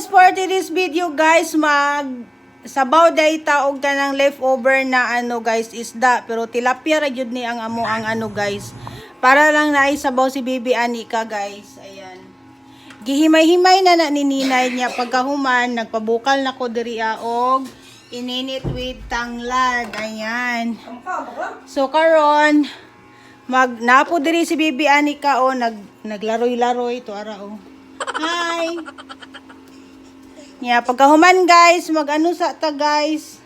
guys, for today's video guys, sabaw day taog ka ng leftover na guys, isda. Pero tilapia ra jud ni ang amo ang guys. Para lang naisabaw si Bibi Anika guys. Ayan. Gihimay-himay na ni ninay niya pagkahuman, nagpabukal na ko diri og ininit with tanglad. Ayan. So karon napo diri si Bibi Anika naglaroy-laroy to ara Hi. Pagkahuman guys, sa ta guys,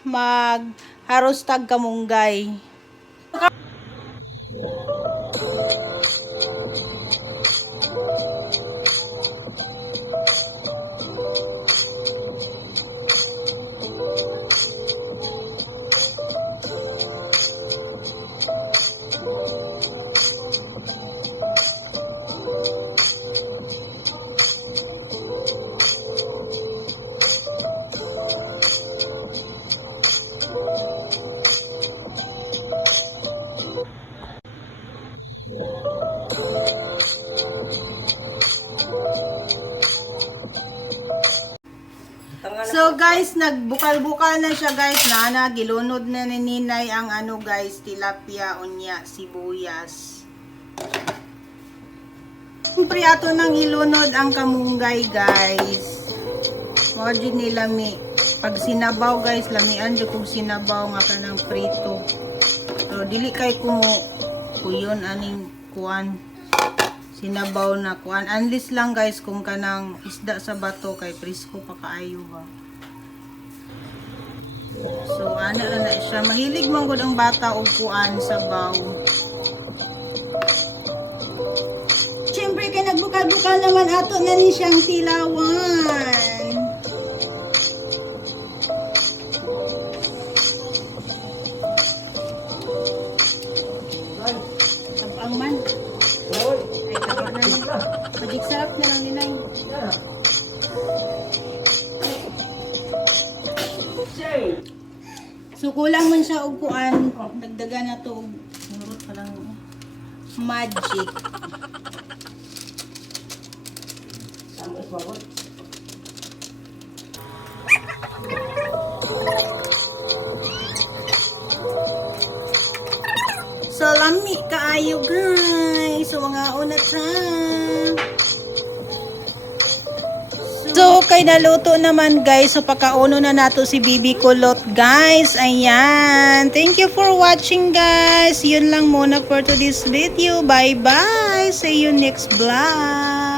haros tag kamunggay. So guys, nagbukal-bukal na siya guys. Gilunod na ni Ninay ang guys, tilapia, unya, sibuyas. Siyempre ato nang ilunod ang kamunggay guys. Mawad yun nilami. Pag sinabaw guys, lamian dyan kung sinabaw nga ka ng prito. So dili kay kuyon aning kuan. Sinabaw na kuan. Unless lang guys kung kanang isda sa bato kay presko pa kaayo ba. So ana na siya. Mahilig man gud ang bata og kuan sabaw. Siyempre kay nagbukal-bukal naman ato na ni siyang tilawan. Sabang man. Ay, tama na lang. Padig sarap na lang ninay. So, kulang man siya og kuan. Dagdagan na to og murot pa lang. Magic. So, lami kaayo guys. So, mga unat ha. So, kay naluto naman guys. So, pakauno na nato si Bibi Kulot guys. Ayan. Thank you for watching guys. Yun lang muna for today's video. Bye-bye. See you next vlog.